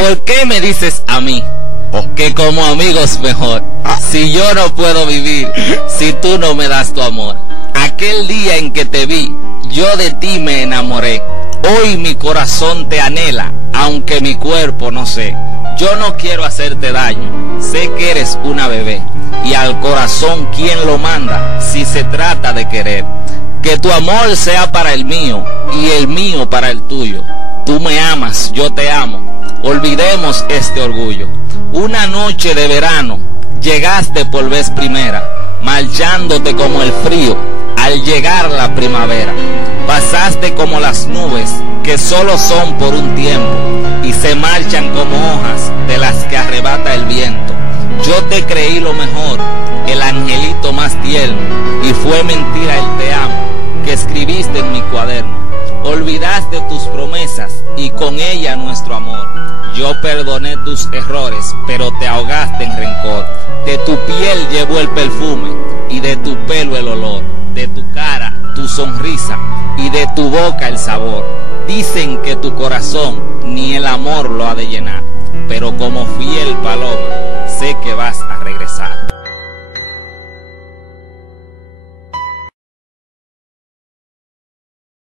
¿Por qué me dices a mí que como amigos mejor? Si yo no puedo vivir si tú no me das tu amor. Aquel día en que te vi, yo de ti me enamoré. Hoy mi corazón te anhela, aunque mi cuerpo no sé. Yo no quiero hacerte daño, sé que eres una bebé. Y al corazón, ¿quién lo manda si se trata de querer? Que tu amor sea para el mío y el mío para el tuyo. Tú me amas, yo te amo, olvidemos este orgullo. Una noche de verano, llegaste por vez primera, marchándote como el frío al llegar la primavera. Pasaste como las nubes que solo son por un tiempo y se marchan como hojas de las que arrebata el viento. Yo te creí lo mejor, el angelito más tierno, y fue mentira el te amo que escribiste en mi cuaderno. Olvidaste tus promesas y con ella nuestro amor. Yo perdoné tus errores, pero te ahogaste en rencor. De tu piel llevó el perfume y de tu pelo el olor. De tu cara tu sonrisa y de tu boca el sabor. Dicen que tu corazón ni el amor lo ha de llenar, pero como fiel paloma sé que vas